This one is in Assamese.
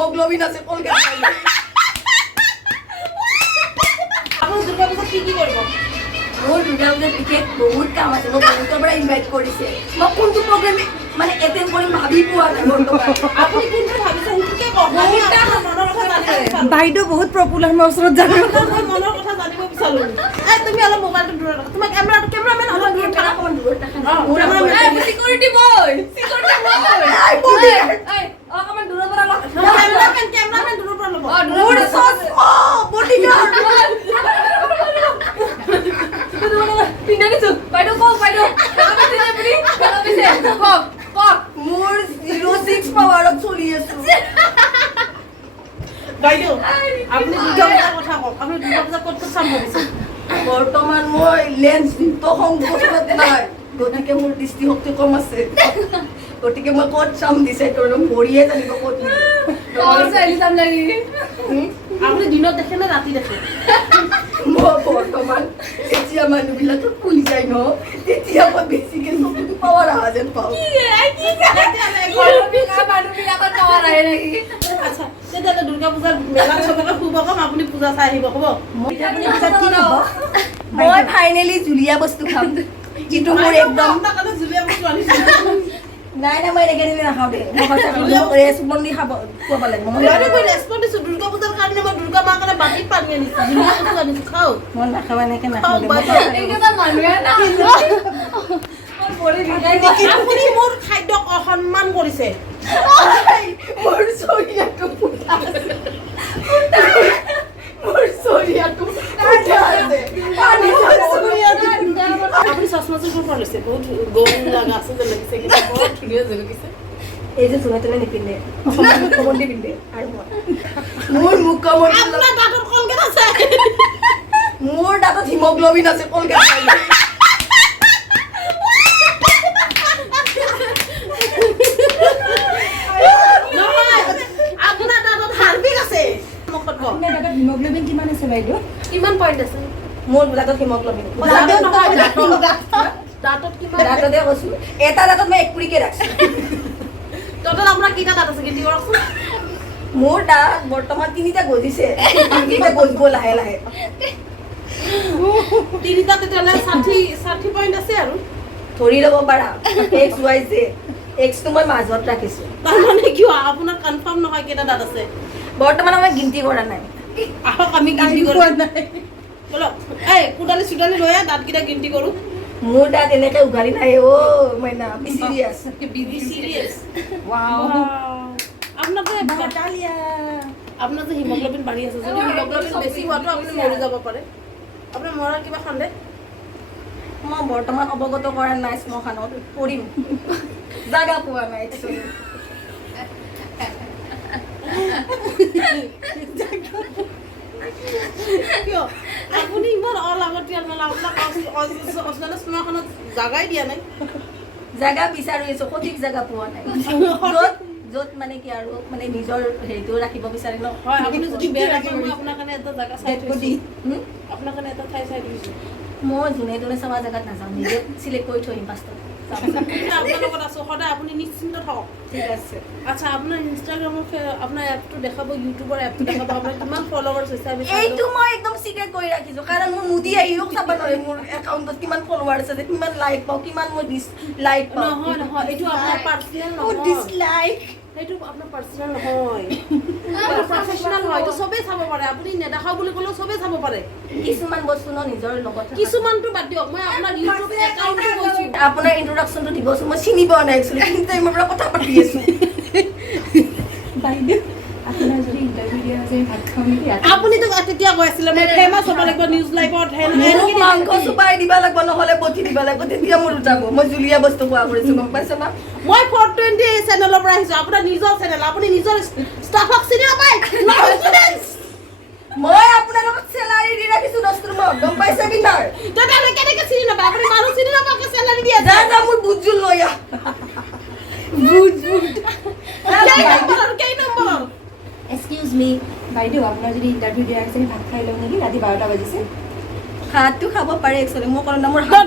হিমোগ্লোবিন আছে কলকাতা আপুনি দুৰ্গা পূজাত কি কৰিব মোৰ দুৰ্গা পূজাত বিশেষ বহুত কাম আছে মোক বহুতৰ পৰা ইনভাইট কৰিছে মই কোনটো প্ৰগ্ৰেম মানে এটেণ্ড কৰিম ভাবি পোৱা নাই আপুনি কোনটো ভাবিছে সেইটোকে কওক মনৰ কথা জানিব বাইদেউ বহুত পপুলাৰ মই ওচৰত জানো মই মনৰ কথা জানিব বিচাৰো তুমি অলপ মোবাইলটো দূৰত ৰাখা তোমাৰ কেমেৰামেন অলপ দূৰত ৰাখা অকমান দূৰত ৰাখা চিকিউৰিটি বয় অকমান দূৰৰ পৰা লওক কেমেৰামেন দূৰৰ পৰা ল'ব মোৰ চশমা বডিগাৰ্ড পিন্ধা দিছো বাইদেউ কওক বাইদেউ মোৰ 06 পাৱাৰত চলি আছো বাইদেউ আপুনি দুৰ্গা পূজাৰ কথা কওক আপুনি দুৰ্গা পূজা ক'ত চাম ভাবিছে বৰ্তমান মই লেন্স যুক্ত সংকটত নাই গতিকে মোৰ দৃষ্টিশক্তি কম আছে গতিকে মই ক'ত চাম দিছে তোৰ মৰিয়ে জানিব ক'ত চাম লাগি আপুনি দিনত দেখে নে ৰাতি দেখে মই বৰ্তমান যেতিয়া মানুহবিলাকে ফুলি যায় ন তেতিয়া মই বেছিকে চকুটো পাৱাৰ অহা যেন পাওঁ আচ্ছা তেতিয়াহ'লে দুৰ্গা পূজাৰ মেলাত চবকে ফুৰিব ক'ম আপুনি পূজা চাই আহিব হ'ব মই ফাইনেলি জুলীয়া বস্তু খাম যিটো মোৰ একদম জুলীয়া বস্তু আনিছে নাই নাই মই এনেকৈ দিলে নাখাওঁ দেই মই ৰেচপন্দি খাব খুৱাব লাগিব মই ৰেচপন্দ দিছোঁ দুৰ্গা পূজাৰ কাৰণে মই দুৰ্গা মাৰ কাৰণে বাটিত পানী আনিছোঁ জুলীয়া বস্তু আনিছোঁ খাওঁ মই নাখাওঁ এনেকৈ নাখাওঁ আপুনি মোৰ খাদ্যক অসন্মান কৰিছে মোৰ চৰিয়াটো ফুটা আছে মোৰ চৰিয়াটো ফুটা আছে আপুনি চশমাযোৰ ক'ৰ পৰা লৈছে বহুত গৰম লগা আছে যেন লাগিছে কিন্তু বৰ ধুনীয়া যেন লাগিছে এই যে যোনে তোনে নিপিন্ধে মুখ্যমন্ত্ৰী পিন্ধে আৰু মোৰ মুখ্যমন্ত্ৰী আপোনাৰ দাঁতত কলগেট আছে মোৰ দাঁতত হিমোগ্লোবিন আছে কলগেট হিমোগ্লোবিন কিমান আছে বাইদেউ কিমান পইণ্ট আছে মোৰ দাঁতত হিমোগ্লোবিন দাঁতত কিমান দাঁততে কৈছো এটা দাঁতত মই 1 পুৰিকে ৰাখছো টোটাল আপোনাৰ কেইটা দাঁত আছে গিনি কৰকচোন মোৰ দাঁত বৰ্তমান 3টা গজিছে 3টা গজিব লাহে লাহে 3টা তেতিয়াহ'লে 60 পইণ্ট আছে আৰু ধৰি ল'ব পাৰা x y z x টো মই মাজত ৰাখিছো তাৰমানে কিয় আপোনাৰ কনফাৰ্ম নহয় কেইটা দাঁত আছে বৰ্তমান মই গিনতি কৰা নাই আহক আমি গিনতি কৰা নাই বলক এই কুদালি চুদালি লৈ দাঁতকেইটা গিনতি কৰোঁ মোৰ দাঁত এনেকৈ উঘালি নাই অ' মইনা বি চিৰিয়াছ ৱাও আপোনাৰ যে হিমোগ্লোবিন বাঢ়ি আছে যদি হিমোগ্লোবিন বেছি হোৱাটো আপুনি মৰি যাব পাৰে আপোনাৰ মৰাৰ কিবা সন্দেহ মই বৰ্তমান অৱগত কৰা নাই শ্মশানত পৰিম জাগা পোৱা নাই কিয় আপুনি ইমান অলাগতিয়াল মেলা আপোনাক শ্মশানত জাগাই দিয়া নাই জাগা বিচাৰি আছো সঠিক জাগা পোৱা নাই য'ত মানে কি আৰু মানে নিজৰ হেৰিটো ৰাখিব বিচাৰি ন হয় আপুনি যদি বেয়া ৰাখে মই আপোনাৰ কাৰণে এটা জাগা চাই থৈছোঁ আপোনাৰ কাৰণে এটা ঠাই চাই থৈছোঁ মই যোনে যোনে চাবা জাগাত নাযাওঁ নিজে চিলেক্ট কৰি থৈ আহিম পাঁচটা আপোনাৰ লগত আছোঁ সদায় আপুনি নিশ্চিন্ত থাকক ঠিক আছে আচ্ছা আপোনাৰ ইনষ্টাগ্ৰামৰ আপোনাৰ এপটো দেখাব ইউটিউবৰ এপটো দেখাব আপোনাৰ কিমান ফলোৱাৰ্ছ হৈছে আমি এইটো মই একদম চিক্ৰেট কৰি ৰাখিছোঁ কাৰণ মোৰ মুদি আহিও চাব নোৱাৰে মোৰ একাউণ্টত কিমান ফলোৱাৰ্ছ আছে কিমান লাইক পাওঁ কিমান মই ডিছলাইক পাওঁ নহয় নহয় এইটো আপোনাৰ পাৰ্চনেল নহয় ডিছলাইক সেইটো আপোনাৰ পাৰ্চনেল নহয় এইটো প্ৰফেচনেল হয় এইটো চবেই চাব পাৰে আপুনি নেদেখাও বুলি ক'লেও চবেই চাব পাৰে কিছুমান বস্তু ন নিজৰ লগত কিছুমানটো বাদ দিয়ক মই আপোনাৰ ইউটিউব একাউণ্টটো কৈছোঁ আপোনাৰ ইন্ট্ৰডাকশ্যনটো দিবচোন মই চিনি পোৱা নাই একচুৱেলি কিন্তু টাইমৰ পৰা কথা পাতি আছোঁ বাইদেউ আপোনাৰ যদি ইণ্টাৰভিউ দিয়া আছে ভাত খাওঁ নেকি আপুনিতো তেতিয়া কৈ আছিলে মই ফেমাছ হ'ব লাগিব নিউজ লাইভত মাংস চুপাই দিব লাগিব নহ'লে বটি দিব লাগিব তেতিয়া মোৰ যাব মই জুলীয়া বস্তু খোৱা কৰিছোঁ গম পাইছে না মই 420 চেনেলৰ পৰা আহিছোঁ আপোনাৰ নিজৰ চেনেল আপুনি নিজৰ ষ্টাফক চিনি নাপায় মই আপোনাৰ লগত চেলাৰী দি ৰাখিছোঁ 10 মাহ গম পাইছে কি নাই তেতিয়াহ'লে কেনেকৈ চিনি নাপায় আপুনি মানুহ চিনি নাপাকে চেলাৰী দি আছে যা মোৰ বুজুল লৈ আহ বুজ কেই নম্বৰ এক্সকিউজ মি বাইদেউ আপোনাৰ যদি ইণ্টাৰভিউ দিয়া আছে ভাত খাই লওঁ নেকি ৰাতি 12টা বাজিছে ভাতটো খাব পাৰে একচুৱেলি মোৰ কাৰণে মোৰ হাত